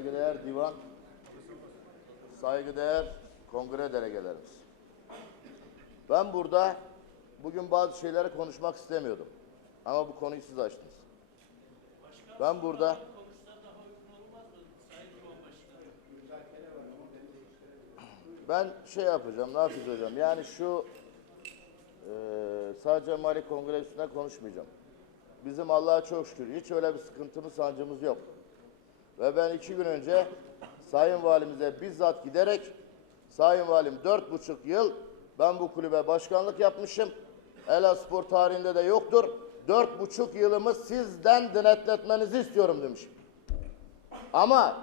saygıdeğer divan, saygıdeğer kongre delegelerimiz. Ben burada bugün bazı şeyleri konuşmak istemiyordum. Ama bu konuyu siz açtınız. Ben burada ben şey yapacağım, ne yapacağız? Yani şu eee, sadece Mali Kongresi'nde konuşmayacağım. Bizim Allah'a çok şükür hiç öyle bir sıkıntımız, sancımız yok. Ve ben iki gün önce Sayın Valimize bizzat giderek Sayın Valim dört buçuk yıl ben bu kulübe başkanlık yapmışım. Elazığ tarihinde de yoktur. Dört buçuk yılımı sizden denetletmenizi istiyorum demişim. Ama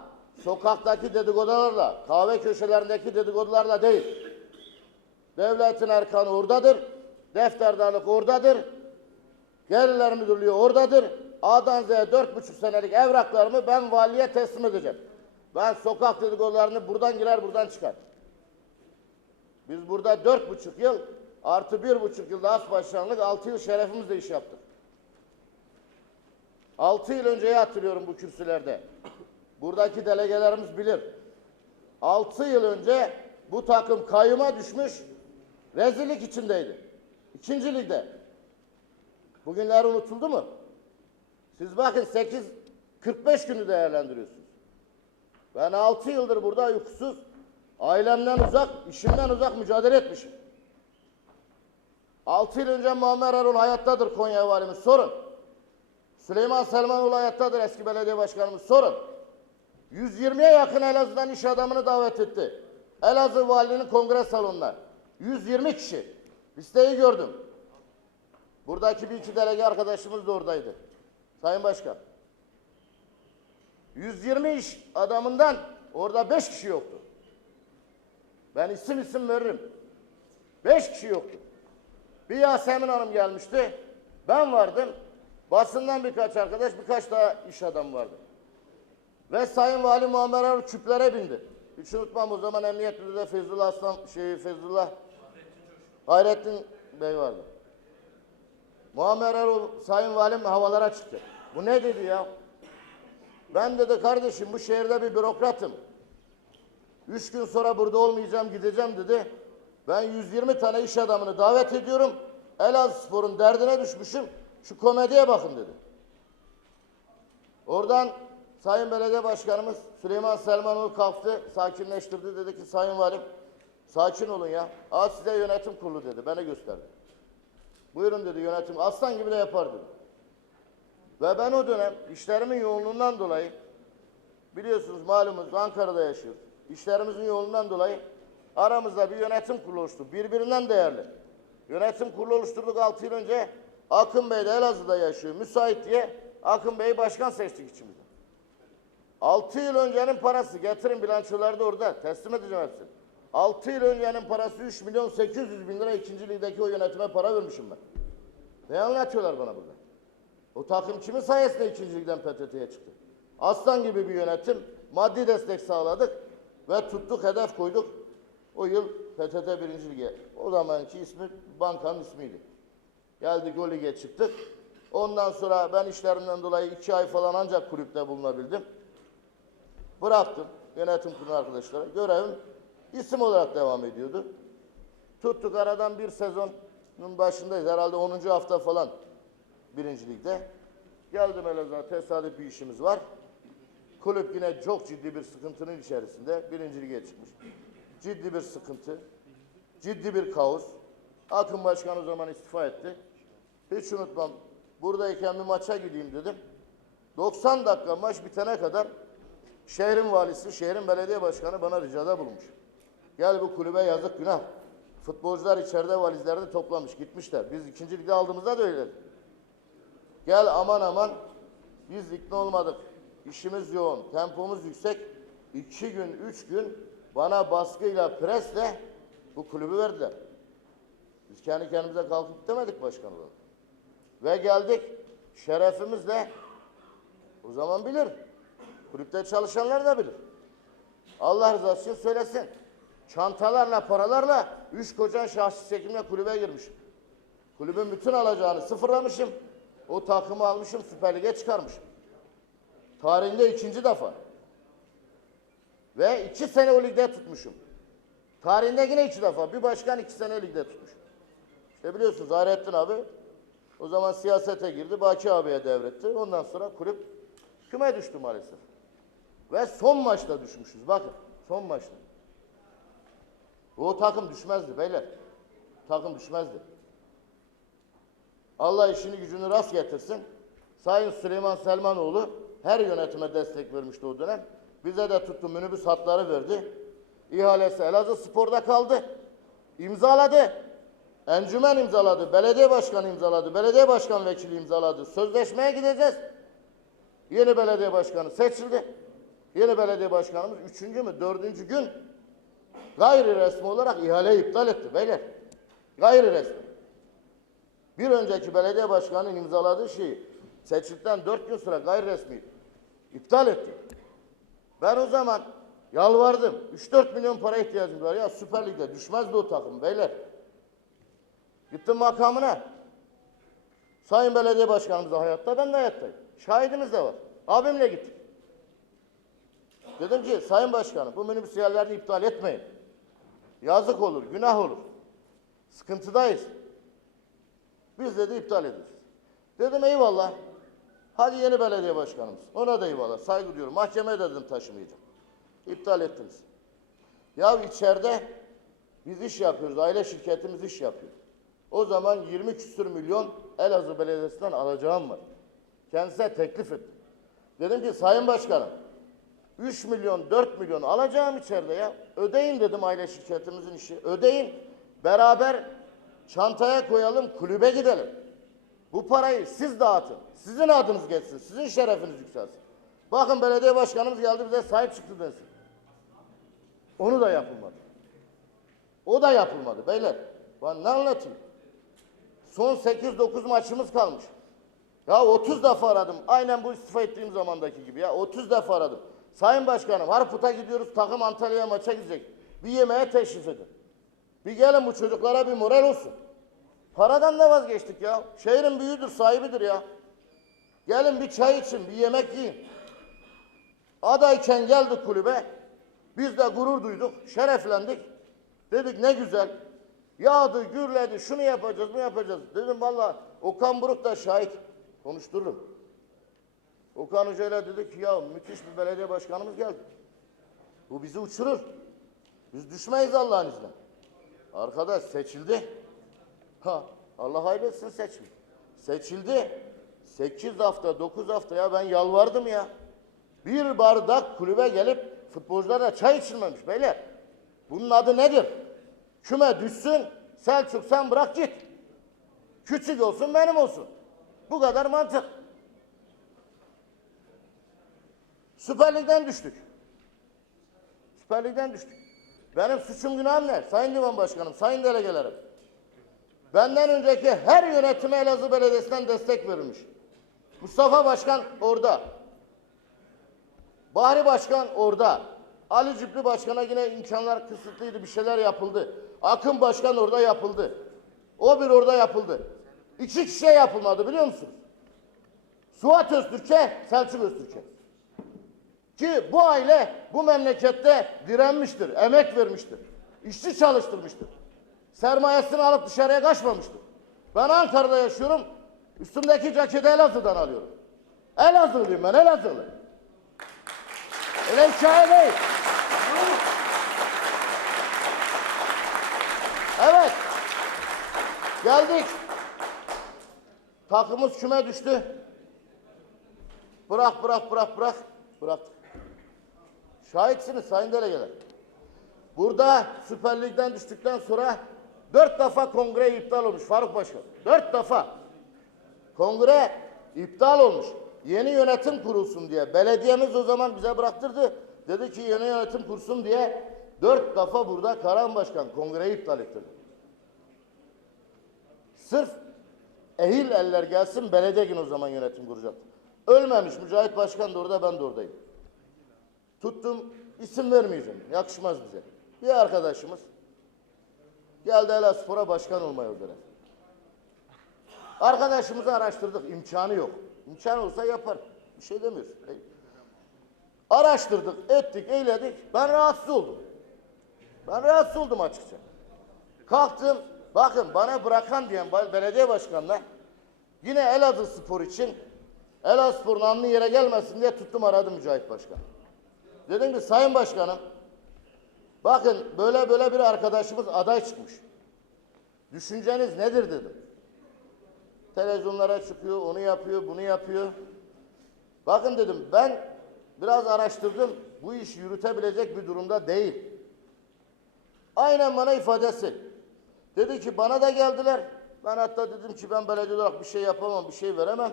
sokaktaki dedikodularla, kahve köşelerindeki dedikodularla değil. Devletin erkanı oradadır. Defterdarlık oradadır. Gelirler Müdürlüğü oradadır. A'dan Z'ye dört buçuk senelik evraklarımı ben valiye teslim edeceğim. Ben sokak dedikodularını buradan girer buradan çıkar. Biz burada dört buçuk yıl artı bir buçuk yılda as başkanlık altı yıl şerefimizle iş yaptık. Altı yıl önceyi hatırlıyorum bu kürsülerde. Buradaki delegelerimiz bilir. Altı yıl önce bu takım kayyuma düşmüş, rezillik içindeydi. İkinci ligde. Bugünler unutuldu mu? Siz bakın 8 45 günü değerlendiriyorsunuz. Ben 6 yıldır burada uykusuz, ailemden uzak, işimden uzak mücadele etmişim. 6 yıl önce Muammer Erol hayattadır Konya valimiz sorun. Süleyman Selmanoğlu hayattadır eski belediye başkanımız sorun. 120'ye yakın Elazığ'dan iş adamını davet etti. Elazığ valinin kongre salonuna. 120 kişi. Listeyi gördüm. Buradaki bir iki delege arkadaşımız da oradaydı. Sayın Başkan. 120 iş adamından orada 5 kişi yoktu. Ben isim isim veririm. 5 kişi yoktu. Bir Yasemin Hanım gelmişti. Ben vardım. Basından birkaç arkadaş, birkaç daha iş adamı vardı. Ve Sayın Vali Muammer Erol küplere bindi. Hiç unutmam o zaman Emniyet Müdürü de Fezullah Aslan, şey Fezullah Hayrettin Bey vardı. Muammer Erol Sayın Valim havalara çıktı. Bu ne dedi ya? Ben dedi kardeşim bu şehirde bir bürokratım. Üç gün sonra burada olmayacağım gideceğim dedi. Ben 120 tane iş adamını davet ediyorum. Elazığ Spor'un derdine düşmüşüm. Şu komediye bakın dedi. Oradan Sayın Belediye Başkanımız Süleyman Selmanoğlu kalktı, sakinleştirdi. Dedi ki Sayın Valim sakin olun ya. Aa size yönetim kurulu dedi. Bana gösterdi. Buyurun dedi yönetim. Aslan gibi de yapar dedi. Ve ben o dönem işlerimin yoğunluğundan dolayı biliyorsunuz malumuz Ankara'da yaşıyoruz. İşlerimizin yoğunluğundan dolayı aramızda bir yönetim kurulu oluştu. Birbirinden değerli. Yönetim kurulu oluşturduk 6 yıl önce. Akın Bey de Elazığ'da yaşıyor. Müsait diye Akın Bey'i başkan seçtik içimizde. 6 yıl öncenin parası getirin bilançolarda orada teslim edeceğim hepsini. 6 yıl öncenin parası 3 milyon 800 bin lira ikinci ligdeki o yönetime para vermişim ben. Ne anlatıyorlar bana burada? O takım kimin sayesinde ikinci ligden PTT'ye çıktı? Aslan gibi bir yönetim, maddi destek sağladık ve tuttuk, hedef koyduk. O yıl PTT birinci lige. O zamanki ismi bankanın ismiydi. Geldik o lige çıktık. Ondan sonra ben işlerimden dolayı iki ay falan ancak kulüpte bulunabildim. Bıraktım yönetim kurulu arkadaşlara. Görevim isim olarak devam ediyordu. Tuttuk aradan bir sezonun başındayız. Herhalde 10. hafta falan birinci ligde. Geldim Elazığ'a tesadüf bir işimiz var. Kulüp yine çok ciddi bir sıkıntının içerisinde birinci lige çıkmış. Ciddi bir sıkıntı, ciddi bir kaos. Akın Başkan o zaman istifa etti. Hiç unutmam. Buradayken bir maça gideyim dedim. 90 dakika maç bitene kadar şehrin valisi, şehrin belediye başkanı bana ricada bulmuş. Gel bu kulübe yazık günah. Futbolcular içeride valizlerini toplamış gitmişler. Biz ikinci ligde aldığımızda da öyle. Gel aman aman biz ikna olmadık. İşimiz yoğun, tempomuz yüksek. İki gün, üç gün bana baskıyla, presle bu kulübü verdiler. Biz kendi kendimize kalkıp demedik başkan olarak. Ve geldik şerefimizle o zaman bilir. Kulüpte çalışanlar da bilir. Allah rızası için söylesin. Çantalarla, paralarla üç kocan şahsi çekimle kulübe girmiş. Kulübün bütün alacağını sıfırlamışım. O takımı almışım, Süper Lig'e çıkarmışım. Tarihinde ikinci defa. Ve iki sene o ligde tutmuşum. Tarihinde yine iki defa. Bir başkan iki sene ligde tutmuş. İşte biliyorsunuz Hayrettin abi o zaman siyasete girdi. Baki abiye devretti. Ondan sonra kulüp küme düştü maalesef. Ve son maçta düşmüşüz. Bakın son maçta. O takım düşmezdi beyler. Takım düşmezdi. Allah işini gücünü rast getirsin. Sayın Süleyman Selmanoğlu her yönetime destek vermişti o dönem. Bize de tuttu minibüs hatları verdi. İhalesi Elazığ Spor'da kaldı. İmzaladı. Encümen imzaladı. Belediye başkanı imzaladı. Belediye başkan vekili imzaladı. Sözleşmeye gideceğiz. Yeni belediye başkanı seçildi. Yeni belediye başkanımız üçüncü mü dördüncü gün gayri resmi olarak ihaleyi iptal etti beyler. Gayri resmi. Bir önceki belediye başkanının imzaladığı şeyi seçildikten dört gün sonra gayri resmi iptal etti. Ben o zaman yalvardım. 3-4 milyon para ihtiyacım var ya Süper Lig'de düşmezdi o takım beyler. Gittim makamına. Sayın Belediye Başkanımız da hayatta, ben de hayattayım. Şahidimiz de var. Abimle gittik. Dedim ki Sayın Başkanım bu minibüs yerlerini iptal etmeyin. Yazık olur, günah olur. Sıkıntıdayız. Biz dedi iptal ederiz. Dedim eyvallah. Hadi yeni belediye başkanımız. Ona da eyvallah. Saygı duyuyorum. Mahkemeye de dedim taşımayacağım. İptal ettiniz. Ya içeride biz iş yapıyoruz. Aile şirketimiz iş yapıyor. O zaman 20 küsür milyon Elazığ Belediyesi'nden alacağım var. Kendisine teklif ettim. Dedim ki Sayın Başkanım 3 milyon 4 milyon alacağım içeride ya. Ödeyin dedim aile şirketimizin işi. Ödeyin. Beraber çantaya koyalım kulübe gidelim. Bu parayı siz dağıtın. Sizin adınız geçsin. Sizin şerefiniz yükselsin. Bakın belediye başkanımız geldi bize sahip çıktı desin. Onu da yapılmadı. O da yapılmadı beyler. Ben ne anlatayım? Son 8-9 maçımız kalmış. Ya 30 defa aradım. Aynen bu istifa ettiğim zamandaki gibi ya. 30 defa aradım. Sayın Başkanım Harput'a gidiyoruz. Takım Antalya'ya maça gidecek. Bir yemeğe teşrif edin. Bir gelin bu çocuklara bir moral olsun. Paradan da vazgeçtik ya. Şehrin büyüğüdür, sahibidir ya. Gelin bir çay için, bir yemek yiyin. Adayken geldi kulübe. Biz de gurur duyduk, şereflendik. Dedik ne güzel. Yağdı, gürledi, şunu yapacağız, bunu yapacağız. Dedim valla Okan Buruk da şahit. Konuştururum. Okan Hoca'yla dedik ki ya müthiş bir belediye başkanımız geldi. Bu bizi uçurur. Biz düşmeyiz Allah'ın izniyle. Arkadaş seçildi. Ha, Allah hayretsin seçildi. Seçildi. 8 hafta, 9 hafta ya ben yalvardım ya. Bir bardak kulübe gelip futbolculara çay içilmemiş beyler. Bunun adı nedir? Küme düşsün, Selçuk sen bırak git. Küçük olsun benim olsun. Bu kadar mantık. Süper Lig'den düştük. Süper Lig'den düştük. Benim suçum günahım ne? Sayın Divan Başkanım, sayın delegelerim. Benden önceki her yönetime Elazığ Belediyesi'nden destek verilmiş. Mustafa Başkan orada. Bahri Başkan orada. Ali Cipli Başkan'a yine imkanlar kısıtlıydı, bir şeyler yapıldı. Akın Başkan orada yapıldı. O bir orada yapıldı. İki kişiye yapılmadı biliyor musunuz? Suat Öztürk'e, Selçuk Öztürk'e. Ki bu aile bu memlekette direnmiştir, emek vermiştir. işçi çalıştırmıştır. Sermayesini alıp dışarıya kaçmamıştır. Ben Ankara'da yaşıyorum. Üstümdeki ceketi Elazığ'dan alıyorum. Elazığlıyım ben, Elazığlı. Öyle hikaye değil. Evet. Geldik. Takımız küme düştü. Bırak, bırak, bırak, bırak. Bıraktık. Şahitsiniz sayın delegeler. Burada Süper Lig'den düştükten sonra dört defa kongre iptal olmuş Faruk Başkan. Dört defa. Kongre iptal olmuş. Yeni yönetim kurulsun diye. Belediyemiz o zaman bize bıraktırdı. Dedi ki yeni yönetim kursun diye dört defa burada Karan Başkan kongreyi iptal ettirdi. Sırf ehil eller gelsin belediye gün o zaman yönetim kuracak. Ölmemiş Mücahit Başkan da orada ben de oradayım. Tuttum isim vermeyeceğim. Yakışmaz bize. Bir arkadaşımız geldi Elazığspor'a başkan olmaya üzere. Arkadaşımızı araştırdık. imkanı yok. İmkanı olsa yapar. Bir şey demiyoruz. Araştırdık, ettik, eyledik. Ben rahatsız oldum. Ben rahatsız oldum açıkça. Kalktım, bakın bana bırakan diyen bel- belediye başkanına yine Elazığ Spor için Elazığ Spor'un anlı yere gelmesin diye tuttum aradım Mücahit Başkan. Dedim ki Sayın Başkanım bakın böyle böyle bir arkadaşımız aday çıkmış. Düşünceniz nedir dedim. Televizyonlara çıkıyor, onu yapıyor, bunu yapıyor. Bakın dedim ben biraz araştırdım. Bu işi yürütebilecek bir durumda değil. Aynen bana ifadesi. Dedi ki bana da geldiler. Ben hatta dedim ki ben belediye olarak bir şey yapamam, bir şey veremem.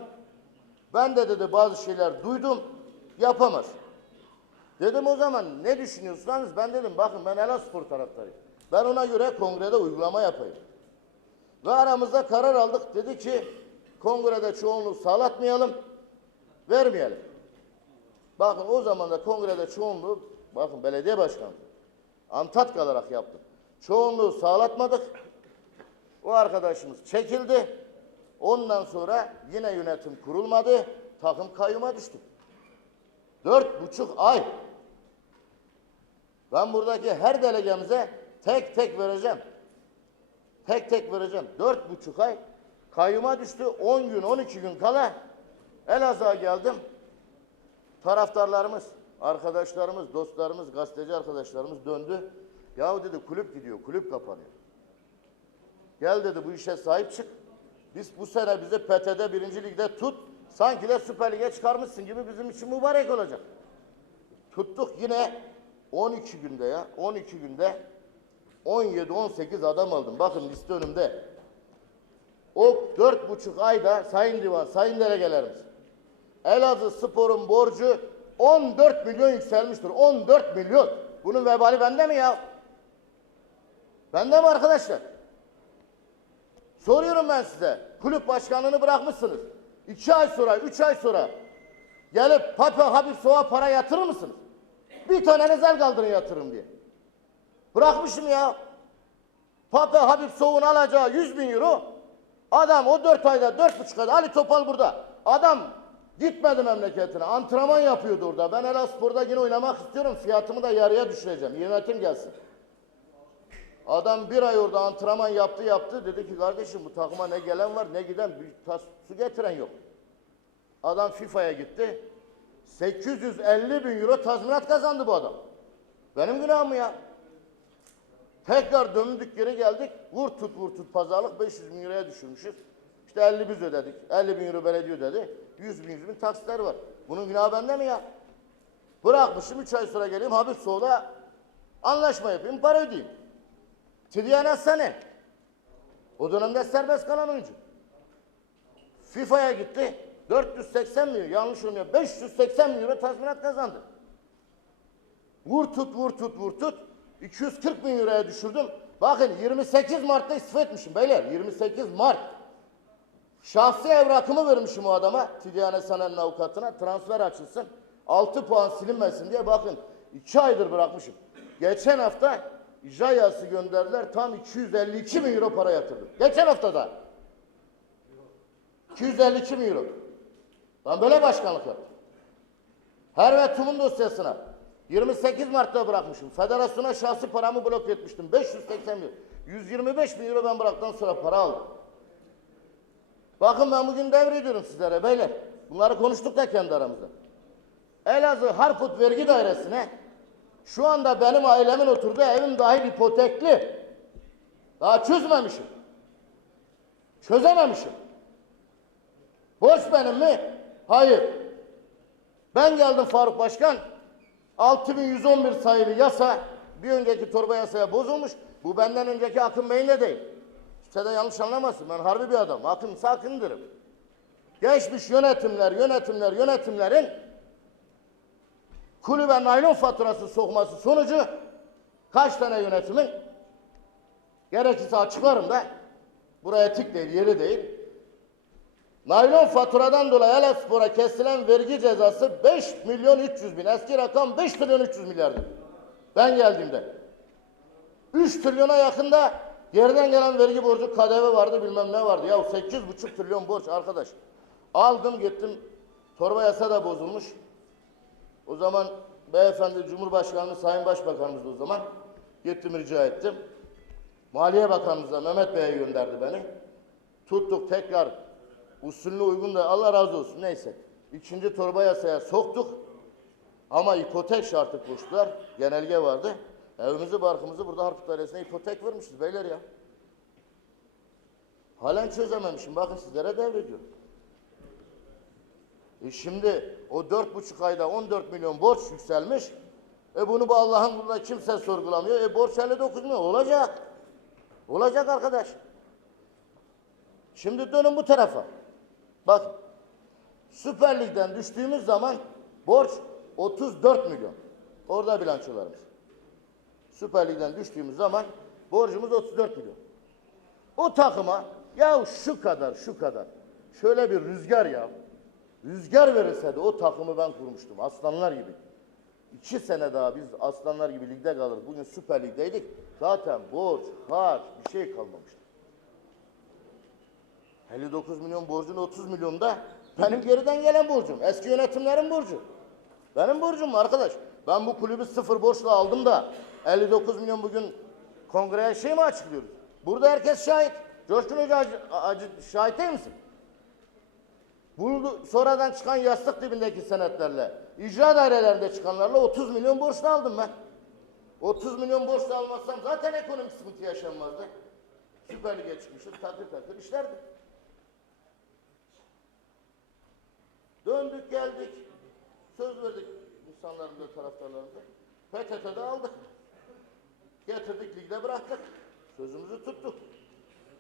Ben de dedi bazı şeyler duydum, yapamaz. Dedim o zaman ne düşünüyorsunuz? Ben dedim bakın ben Elazığspor taraftarıyım. Ben ona göre kongrede uygulama yapayım. Ve aramızda karar aldık. Dedi ki kongrede çoğunluğu sağlatmayalım, vermeyelim. Bakın o zaman da kongrede çoğunluğu, bakın belediye başkanı, antat kalarak yaptım. Çoğunluğu sağlatmadık. O arkadaşımız çekildi. Ondan sonra yine yönetim kurulmadı. Takım kayyuma düştü. Dört buçuk ay. Ben buradaki her delegemize tek tek vereceğim. Tek tek vereceğim. Dört buçuk ay kayyuma düştü. On gün, on iki gün kala Elazığ'a geldim. Taraftarlarımız, arkadaşlarımız, dostlarımız, gazeteci arkadaşlarımız döndü. Yahu dedi kulüp gidiyor, kulüp kapanıyor. Gel dedi bu işe sahip çık. Biz bu sene bizi PT'de birinci ligde tut. Sanki de Süper Lig'e çıkarmışsın gibi bizim için mübarek olacak. Tuttuk yine 12 günde ya. 12 günde 17-18 adam aldım. Bakın liste önümde. O dört buçuk ayda Sayın Divan, Sayın Delegelerimiz. Elazığ Spor'un borcu 14 milyon yükselmiştir. 14 milyon. Bunun vebali bende mi ya? Bende mi arkadaşlar? Soruyorum ben size. Kulüp başkanlığını bırakmışsınız. İki ay sonra, üç ay sonra gelip Pape Habib Soğ'a para yatırır mısınız? Bir taneniz el kaldırın yatırın diye. Bırakmışım ya. Pape Habib Soğ'un alacağı 100 bin euro. Adam o dört ayda, dört buçuk ayda, Ali Topal burada. Adam gitmedi memleketine. Antrenman yapıyordu orada. Ben Elazığspor'da yine oynamak istiyorum. Fiyatımı da yarıya düşüreceğim. Yönetim gelsin. Adam bir ay orada antrenman yaptı yaptı. Dedi ki kardeşim bu takıma ne gelen var ne giden bir tas su getiren yok. Adam FIFA'ya gitti. 850 bin euro tazminat kazandı bu adam. Benim günahım mı ya? Tekrar döndük geri geldik. Vur tut vur tut pazarlık 500 bin euroya düşürmüşüz. İşte 50 biz ödedik. 50 bin euro belediye ödedi. 100 bin 100 bin taksitler var. Bunun günahı bende mi ya? Bırakmışım 3 ay sonra geleyim Habib Soğ'da anlaşma yapayım para ödeyeyim. Tidiane Sane. O dönemde serbest kalan oyuncu. FIFA'ya gitti. 480 milyon yanlış olmuyor. 580 milyon euro tazminat kazandı. Vur tut vur tut vur tut. 240 bin euroya düşürdüm. Bakın 28 Mart'ta istifa etmişim beyler. 28 Mart. Şahsi evrakımı vermişim o adama. Tidiane Saner'in avukatına. Transfer açılsın. 6 puan silinmesin diye bakın 2 aydır bırakmışım. Geçen hafta icra yazısı gönderdiler. Tam 252 bin euro para yatırdım. Geçen hafta da. 252 bin euro. Ben böyle başkanlık yaptım. Her Tum'un dosyasına 28 Mart'ta bırakmışım. Federasyona şahsi paramı blok etmiştim. 580 bin. 125 bin euro ben bıraktıktan sonra para aldım. Bakın ben bugün devrediyorum sizlere beyler. Bunları konuştuk da kendi aramızda. Elazığ Harput Vergi Dairesi'ne şu anda benim ailemin oturduğu evim dahil ipotekli. Daha çözmemişim. Çözememişim. Borç benim mi? Hayır. Ben geldim Faruk Başkan. 6111 sayılı yasa bir önceki torba yasaya bozulmuş. Bu benden önceki Akın Bey'in de değil. Kimse de yanlış anlamasın. Ben harbi bir adam. Akın sakındırım. Geçmiş yönetimler, yönetimler, yönetimlerin kulübe naylon faturası sokması sonucu kaç tane yönetimin gerekirse açıklarım da buraya tik değil, yeri değil. Naylon faturadan dolayı Elazığspor'a kesilen vergi cezası 5 milyon 300 bin. Eski rakam 5 trilyon 300 milyardı. Ben geldiğimde. 3 trilyona yakında geriden gelen vergi borcu KDV vardı bilmem ne vardı. Ya 8,5 trilyon borç arkadaş. Aldım gittim. Torba yasa da bozulmuş. O zaman beyefendi Cumhurbaşkanımız, Sayın Başbakanımız o zaman gittim rica ettim. Maliye Bakanımıza Mehmet Bey'e gönderdi beni. Tuttuk tekrar usulüne uygun da Allah razı olsun neyse. İkinci torba yasaya soktuk. Ama ipotek şartı koştular. Genelge vardı. Evimizi barkımızı burada Harput Dairesi'ne ipotek vermişiz beyler ya. Halen çözememişim. Bakın sizlere devrediyorum. E şimdi o dört buçuk ayda 14 milyon borç yükselmiş. E bunu bu Allah'ın burada kimse sorgulamıyor. E borç 59 milyon olacak. Olacak arkadaş. Şimdi dönün bu tarafa. Bakın. Süper Lig'den düştüğümüz zaman borç 34 milyon. Orada bilançolarımız. Süper Lig'den düştüğümüz zaman borcumuz 34 milyon. O takıma ya şu kadar şu kadar şöyle bir rüzgar ya. Rüzgar verirse de o takımı ben kurmuştum aslanlar gibi. İki sene daha biz aslanlar gibi ligde kalırız. Bugün Süper Lig'deydik. Zaten borç, harç bir şey kalmamıştı. 59 milyon borcun 30 milyon da benim geriden gelen borcum. Eski yönetimlerin borcu. Benim borcum arkadaş. Ben bu kulübü sıfır borçla aldım da 59 milyon bugün kongreye şey mi açıklıyoruz? Burada herkes şahit. Coşkun Hoca acı, acı, şahit değil misin? Bu sonradan çıkan yastık dibindeki senetlerle, icra dairelerinde çıkanlarla 30 milyon borçla aldım ben. 30 milyon borçla almazsam zaten ekonomik sıkıntı yaşanmazdı. Süper Lig'e çıkmıştık, takır takır işlerdi. Döndük geldik. Söz verdik insanlarımıza, taraftarlarımıza. PTT'de aldık. Getirdik ligde bıraktık. Sözümüzü tuttuk.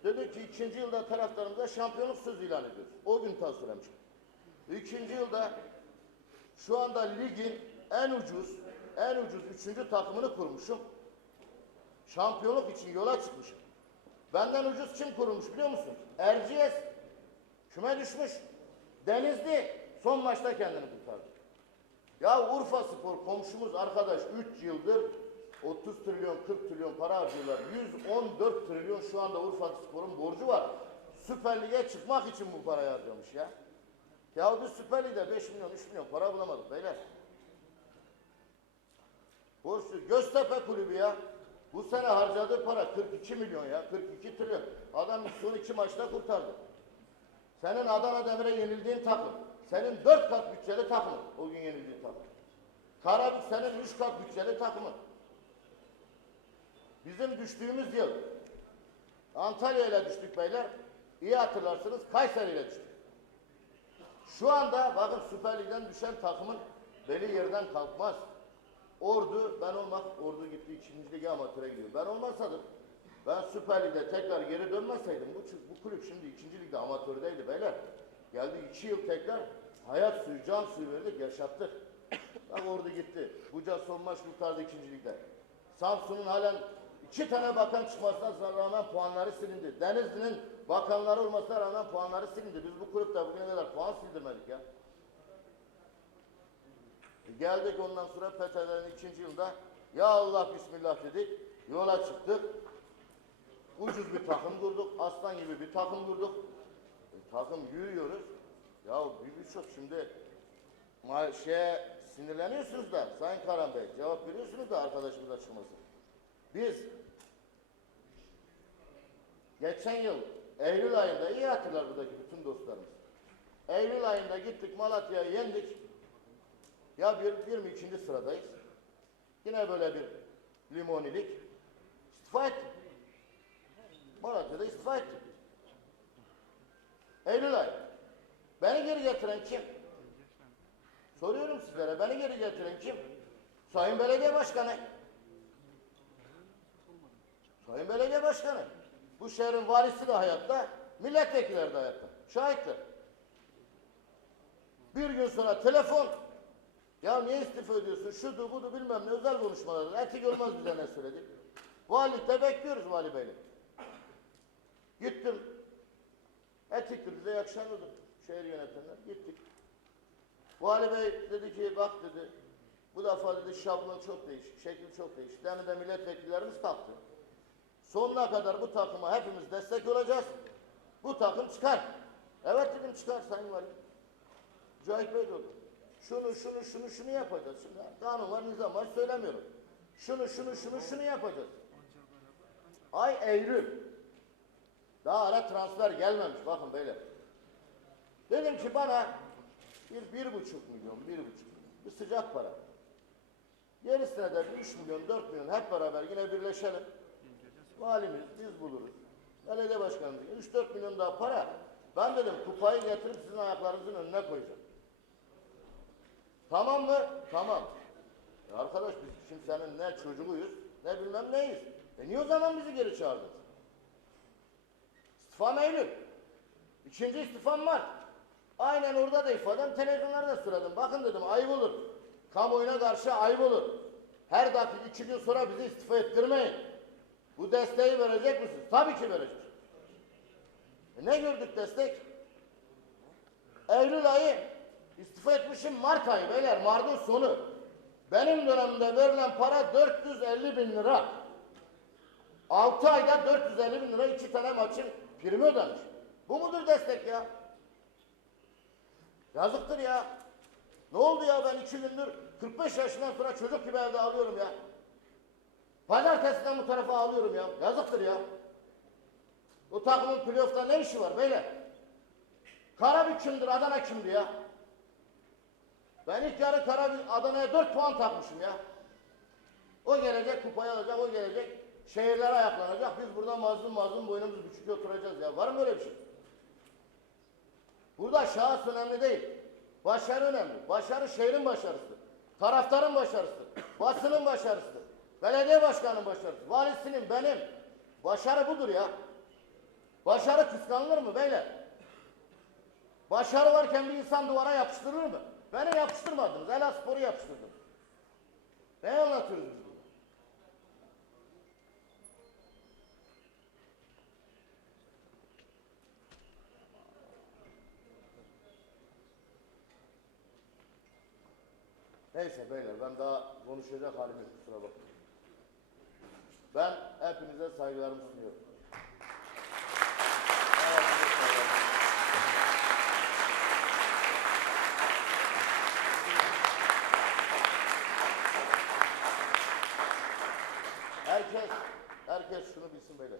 Dedik ki ikinci yılda taraftarımıza şampiyonluk sözü ilan ediyoruz. O gün ta söylemiştim. İkinci yılda şu anda ligin en ucuz, en ucuz üçüncü takımını kurmuşum. Şampiyonluk için yola çıkmışım. Benden ucuz kim kurulmuş biliyor musun? Erciyes. Küme düşmüş. Denizli son maçta kendini kurtardı. Ya Urfa Spor komşumuz arkadaş 3 yıldır 30 trilyon 40 trilyon para harcıyorlar. 114 trilyon şu anda Urfa Spor'un borcu var. Süper Lig'e çıkmak için bu parayı harcamış ya. Ya biz Süper Lig'de 5 milyon 3 milyon para bulamadık beyler. Borçlu Göztepe kulübü ya. Bu sene harcadığı para 42 milyon ya. 42 trilyon. Adam son iki maçta kurtardı. Senin Adana Demir'e yenildiğin takım. Senin dört kat bütçeli takımın. O gün yenildiğin takım. Karabük senin üç kat bütçeli takımın. Bizim düştüğümüz yıl Antalya ile düştük beyler. İyi hatırlarsınız Kayseri ile düştük. Şu anda bakın Süper Lig'den düşen takımın beli yerden kalkmaz. Ordu, ben olmak, Ordu gitti ikinci lige amatöre gidiyor. Ben olmasaydım, ben Süper Lig'de tekrar geri dönmeseydim, bu, bu kulüp şimdi ikinci ligde amatördeydi beyler. Geldi iki yıl tekrar hayat suyu, can suyu verdik, yaşattık. Bak Ordu gitti. Buca son maç kurtardı ikinci ligde. Samsun'un halen iki tane bakan çıkmasına rağmen puanları silindi. Denizli'nin bakanları olmasına rağmen puanları silindi. Biz bu kulüpte bugüne kadar puan sildirmedik ya. E Geldik ondan sonra PTT'lerin ikinci yılda ya Allah Bismillah dedik. Yola çıktık. Ucuz bir takım kurduk. Aslan gibi bir takım kurduk. Takım yürüyoruz. Ya bir birçok şimdi şeye sinirleniyorsunuz da Sayın Karan Bey cevap veriyorsunuz da arkadaşımız açıklaması. Biz geçen yıl Eylül ayında iyi hatırlar buradaki bütün dostlarımız. Eylül ayında gittik Malatya'ya yendik. Ya bir, 22. sıradayız. Yine böyle bir limonilik. İstifa ettim. Malatya'da istifa ettim. Eylül ayı. Beni geri getiren kim? Soruyorum sizlere. Beni geri getiren kim? Sayın Belediye Başkanı. Sayın Belediye Başkanı. Bu şehrin varisi de hayatta, milletvekilleri de hayatta. Şahitler. Bir gün sonra telefon. Ya niye istifa ediyorsun? Şudu budu bilmem ne özel konuşmalar. Etik olmaz bize ne söyledi. Valilikte bekliyoruz vali beyle. Gittim. Etiktir bize yakışan. Şehir yönetenler. Gittik. Vali Bey dedi ki bak dedi. Bu defa dedi şablon çok değişik. Şekil çok değişik. Demin de milletvekillerimiz kalktı. Sonuna kadar bu takıma hepimiz destek olacağız. Bu takım çıkar. Evet dedim çıkar Sayın Valim. Cahit Bey de oldu. Şunu şunu şunu şunu yapacağız. Şimdi kanun var nizam var söylemiyorum. Şunu şunu şunu şunu yapacağız. Ay Eylül. Daha ara transfer gelmemiş bakın beyler. Dedim ki bana bir, bir buçuk milyon, bir buçuk milyon. Bir sıcak para. Gerisine de bir üç milyon, dört milyon hep beraber yine birleşelim. Valimiz biz buluruz. Belediye başkanımız üç dört milyon daha para. Ben dedim kupayı getirip sizin ayaklarınızın önüne koyacağım. Tamam mı? Tamam. Ya arkadaş biz şimdi senin ne çocuğuyuz ne bilmem neyiz. E niye o zaman bizi geri çağırdın? İstifam Eylül. İkinci istifam var. Aynen orada da ifadem televizyonlarda söyledim. Bakın dedim ayıp olur. Kamuoyuna karşı ayıp olur. Her dakika iki gün sonra bizi istifa ettirmeyin. Bu desteği verecek misiniz? Tabii ki vereceğiz. E ne gördük destek? Eylül ayı istifa etmişim Mart ayı beyler Mart'ın sonu. Benim dönemimde verilen para 450 bin lira. 6 ayda 450 bin lira iki tane maçın primi ödemiş. Bu mudur destek ya? Yazıktır ya. Ne oldu ya ben iki gündür 45 yaşından sonra çocuk gibi evde alıyorum ya. Pazartesiden bu tarafa alıyorum ya. Yazıktır ya. Bu takımın playoff'ta ne işi var beyler? Karabük kimdir, Adana kimdi ya? Ben ilk yarı Karabük, Adana'ya 4 puan takmışım ya. O gelecek kupayı alacak, o gelecek şehirlere ayaklanacak. Biz burada mazlum mazlum boynumuzu bükük oturacağız ya. Var mı öyle bir şey? Burada şahıs önemli değil. Başarı önemli. Başarı şehrin başarısı. Taraftarın başarısı. Basının başarısı. Belediye başkanının başarısı. Valisinin benim. Başarı budur ya. Başarı kıskanılır mı beyler? Başarı varken bir insan duvara yapıştırır mı? Beni yapıştırmadınız. Ela sporu yapıştırdınız. Ne anlatıyoruz biz burada? Neyse beyler ben daha konuşacak halim yok kusura bakmayın. Ben hepinize saygılarımı sunuyorum. Herkes, herkes şunu bilsin beyler.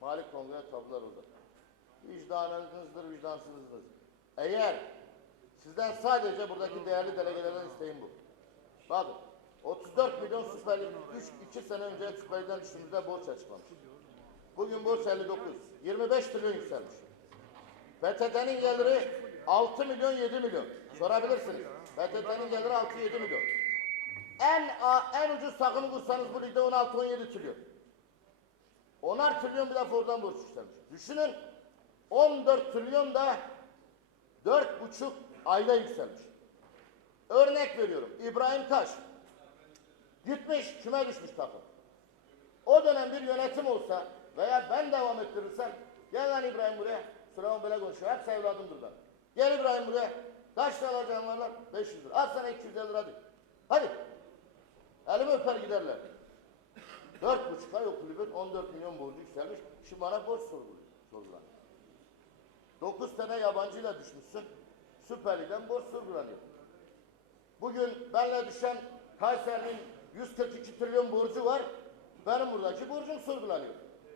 Malik Kongre tabular orada. Vicdanınızdır, vicdansızınızdır. Eğer sizden sadece buradaki değerli delegelerden isteğim bu. Bakın, 34 milyon Süper Lig, 3, 2 sene önce Süper Lig'den düştüğümüzde borç açıklamış. Bugün borç 59, 25 trilyon yükselmiş. PTT'nin geliri 6 milyon 7 milyon. Sorabilirsiniz. PTT'nin geliri 6-7 milyon. En en ucuz takımı kursanız bu ligde 16-17 trilyon. 10'ar trilyon bir defa oradan borç yükselmiş. Düşünün 14 trilyon da 4,5 ayda yükselmiş. Örnek veriyorum. İbrahim Taş. Gitmiş küme düşmüş takım. O dönem bir yönetim olsa veya ben devam ettirirsem gel lan İbrahim buraya. Süleyman böyle konuşuyor. Hepsi evladımdır ben. Gel İbrahim buraya. Kaç lira alacağım var lan? 500 lira. Al sana 250 lira hadi. Hadi. Elimi öper giderler. Dört buçuk ay o kulübün 14 milyon borcu yükselmiş. Şimdi bana borç sorgulanıyor. 9 tane yabancıyla düşmüşsün. Süper Lig'den borç sorgulanıyor. Bugün benle düşen Kayseri'nin 142 trilyon borcu var. Benim buradaki borcum sorgulanıyor.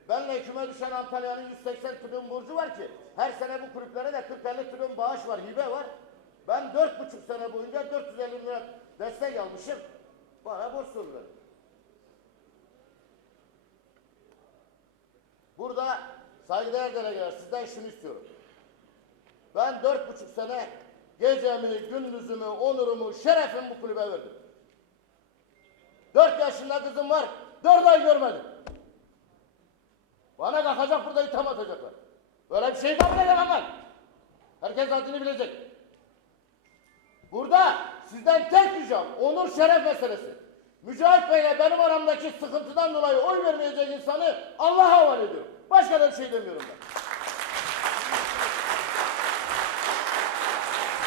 Benle küme düşen Antalya'nın 180 trilyon borcu var ki her sene bu kulüplere de 40-50 trilyon bağış var, hibe var. Ben 4,5 sene boyunca 450 lira destek almışım. Bana borç sorgulanıyor. Burada saygıdeğer delegeler sizden şunu istiyorum. Ben dört buçuk sene gecemi, gündüzümü, onurumu, şerefimi bu kulübe verdim. Dört yaşında kızım var, dört ay görmedim. Bana kalkacak burada itham atacaklar. Böyle bir şey kabul edemem. Herkes haddini bilecek. Burada sizden tek ricam onur şeref meselesi. Mücahit Bey'le benim aramdaki sıkıntıdan dolayı oy vermeyecek insanı Allah'a havale ediyorum. Başka da bir şey demiyorum ben.